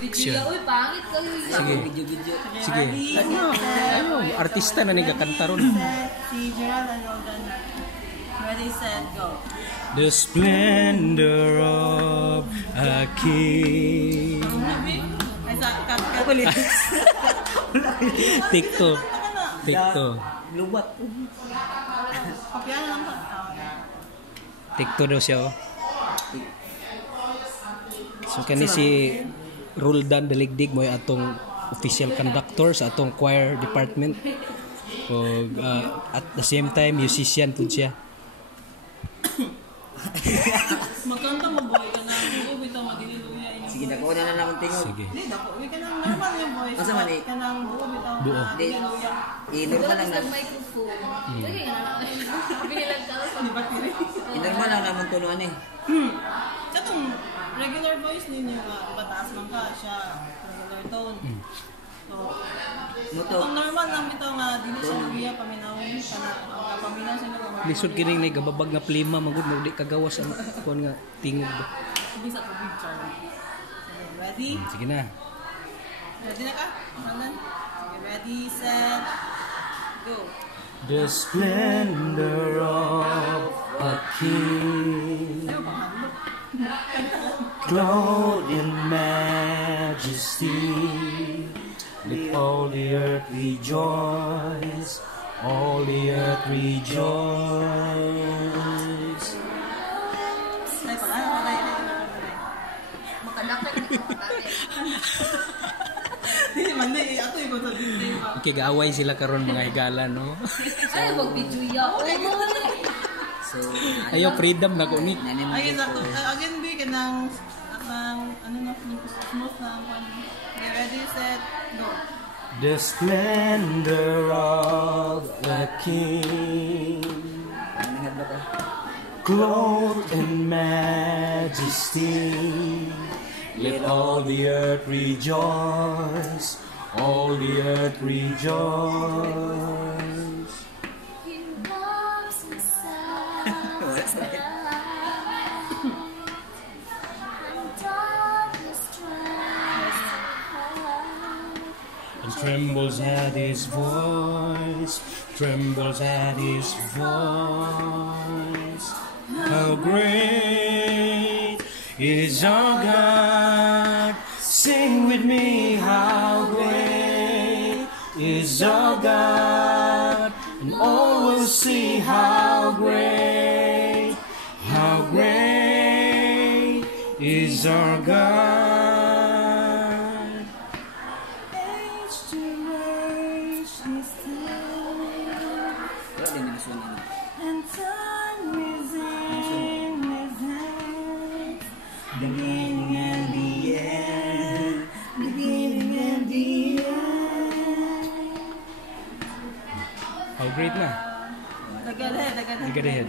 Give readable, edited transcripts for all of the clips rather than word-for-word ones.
action. Uy, pangit ka yun. Sige. Sige. Ano, artista na nagkakanta ron. Si Gerald and Logan. Ready, set, go. The splendor of a king. Ay, sa cut. Take two. Take two. Lubat. Kopyahan lang sa Take two daw siya, oh. So, kani si Roldan Daligdig mo atong official conductor sa atong choir department. So, at the same time, musician po siya. magkanta mo boy ka na. Bitaw madililuya. Sige, dako na lang akong tingog. Sige. Hindi, dako. Ka nang normal yung voice. Asa man eh? Ka nang buo bitaw. Buo. Madililuya. Normal lang na. Microphone. Lagi nga na. Binilag ka sa Battery. Normal lang naman tunuan eh. Sa itong regular voice ninyo, bataas lang ka siya. Regular tone. So, Muto. kung normal lang bitaw nga, dili siya luya, paminawin ka na. Paminaw siya na. Lisod kining nay gababag nga plima magud mo di kagawas ang kuan nga tingog ba. Bisa ko picture. So, ready? Sige na. Ready na ka? Salan? Okay, ready, set, go. The splendor of a king, Ayaw pa handok. clothed in majesty, let all the earth rejoice, all the earth rejoice. Ay, pala. makadakit ni ko natin. Hindi man na ato iba sa dindi ba. Kigaaway sila karon mga higala, no? Ay, mag-video ya. So, Ayaw freedom na ko ni. Ayun ako. Again, be ka ng ano na, smooth na ang pan. Okay, ready, set, go. The splendor of a king, nanghad ba ka? clothed in majesty, let all the earth rejoice, all the earth rejoice. And trembles at his voice, trembles at his voice. How great is our God? Sing with me, how great is our God? And all will see how great is our God. Wala din yung gusto niya. And time is in his hands. Beginning and the end. Beginning and the end. How great na? Dagadhead. Dagadhead.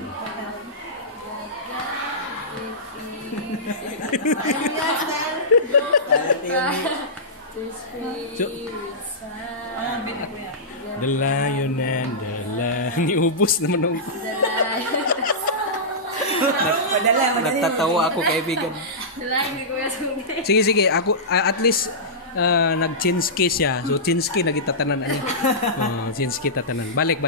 So, Ayan, binig ko yan. the lion and the lamb. Niubos naman nung... Natatawa ako, kaibigan. Hindi ko yan sungay. Sige, sige. Ako, at least, nag-chinski siya. So, chinski nagitatanan. Chinski tatanan. Balik.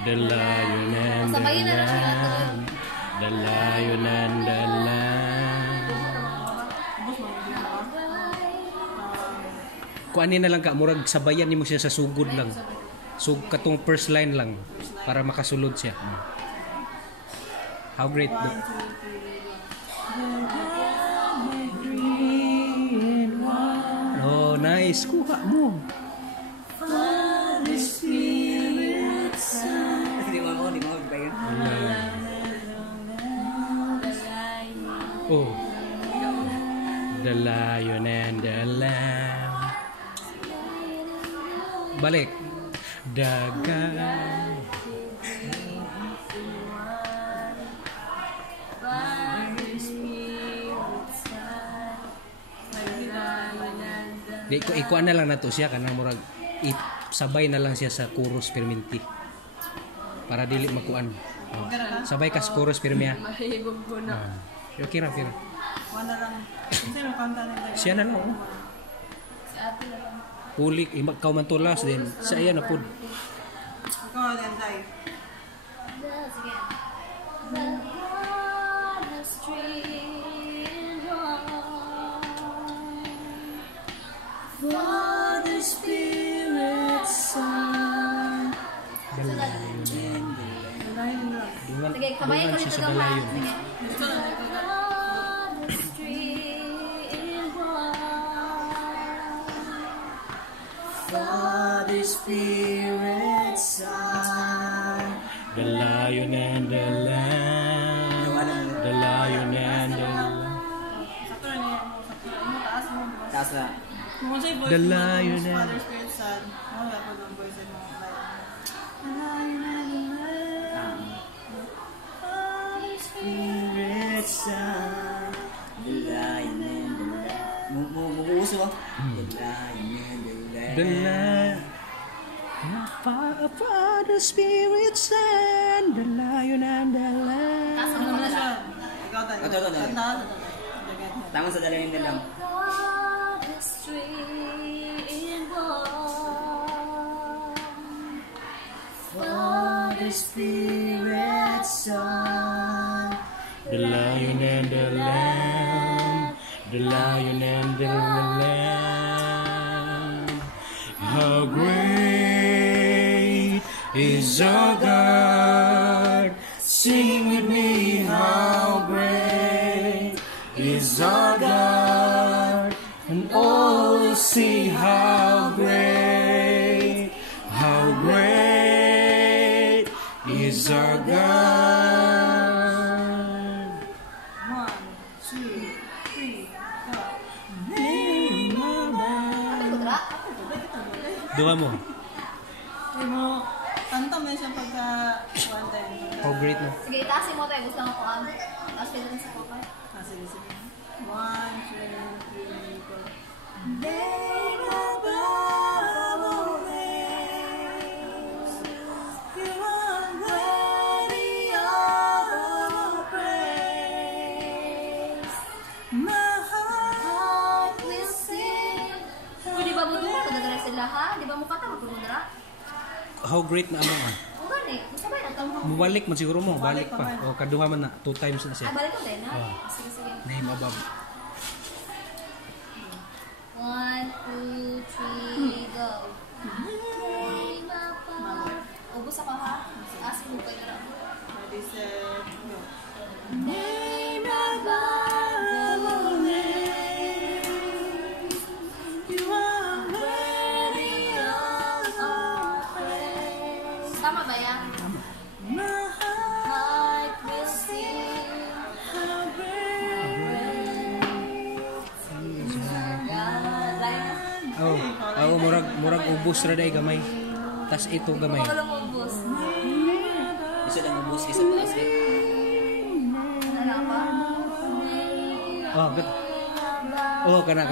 The lion and the Sabayin na lang sila to. lamb. The lion and the lamb. Kuanin na lang ka, murag sabayan nimo siya sa sugod lang. So katong first line lang para makasulod siya. How great the Oh, nice. Kuha mo. Di mo ba yun? Oh. The lion and the lamb. Balik. Daga. Ikuan na lang na to siya kanang murag sabay na lang siya sa chorus perminti. Para dili makuan. Oh. Sabay ka sa chorus permiya. Mahigog ko na. Okay ra. Wala lang. Kasi may kanta nila. Siya na lang. Oh. Si ate na lang. Pulik, ikaw man tulas din. Sa iya na pud. Ikaw, Lenday. Sige. The hardest dream for the spirit's son. Sige, kabayan ko dito daw ha. Sige. Gusto na ito. Hardest dream For the Spirit's Son. The lion and the lamb. The lion and the lamb. Sakto na niya mo. Sakto na mo. Taas mo. Taas na. Kung sa'yo voice The mo, lion kung and- Father, Spirit, Son, wala pa doon voice mo. The lion and the lamb. Father, Spirit. Spirit's Son. The Lion and the Lamb. Mumuuso ba? The Lion and the Lamb. The lion. Father, Spirit, Son. The lion and the lamb. Kaso Ano mo na na siya? lang. Ikaw tayo. Ito. Kanta. Tama sa dalawa yung dalam. Hardest dream for The Spirit's Son. The lion and the lamb. The lion and the lamb. How great is our God. Sing with me, how great is our God. And oh, see how great is our God. 1, 2, 3, go. Dua mo. Ay mo, kanta mo siya pagka one time. How great mo. Sige, itasin mo tayo. Gusto ko ang tapos pwede rin sa kokay. Ah, sige. 1, 2, 3, go. Name above all names, you are worthy of all praise. My heart will sing. Uy, di ba mo dura? Kadadara sila ha? Di ba mo kata magpumudara? How great na ano ah. O gani, gusto ba yun? Ang Mubalik man siguro mo. Balik Balik pa pa. man. O kaduha man na. 2 times na siya. Ay, balik ko din ha? Oh. Sige, sige. Name above. 1, 2, 3, go. Ubus ako ha? Asin mo kayo na. Ready, set, go. Name above all names, you are worthy of all praise. Tama ba yan? My Heart will sing how great is our God. Like, Oh, murag ubos ra day gamay. Tas ito gamay. kung walang ubus. Isa lang ubos, isa pa asli. Ano ba? Oh, good. Oh, kana.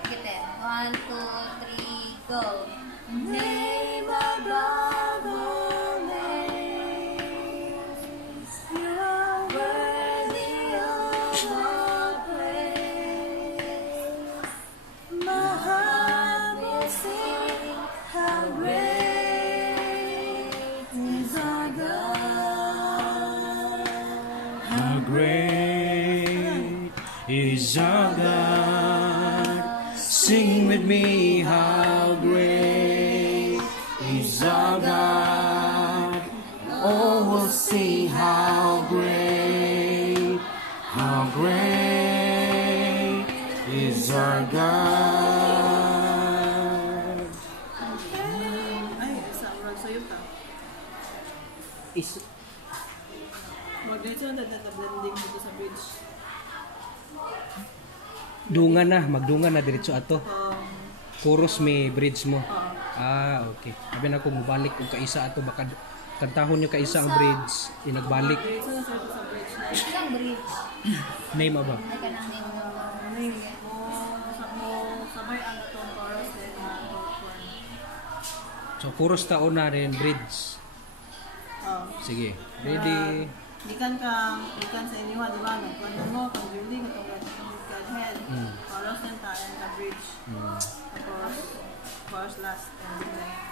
Kita. 1, 2, 3, go. Name above all names, you are worthy of all praise. My heart will sing how great is our God. How great is our God. Sing with me, how great is our God. Oh, we'll see how great is our God. Ay, isa, murag sa'yo ta. Is Murag dito na blending dito sa bridge. magdungan na diretso ato. Chorus may bridge mo. Ah, okay. Sabi na ko mubalik og kaisa ato baka kantahon niyo kaisa ang bridge, inagbalik. Dito na sa'yo sa bridge na. Ilang bridge? Name ba? Ay, kanang name mo. Mo So, chorus ta una rin, bridge. Oh. Sige. Ready? Ikan sa inyo, di ba? Nagkwento mo, pag building, itong God head. Chorus din tayo, the bridge. Tapos, chorus last, ending na yun.